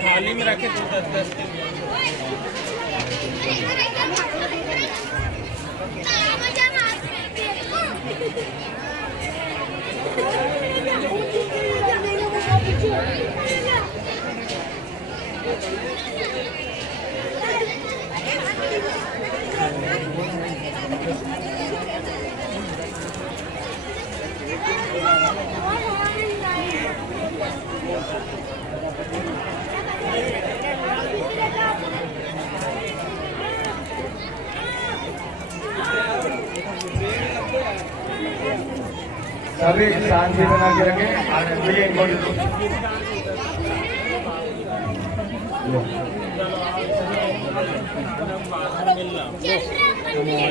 थाली में रखे तो 10-10 सभी शांति बना के रखें और मुझे इम्पोर्टेंट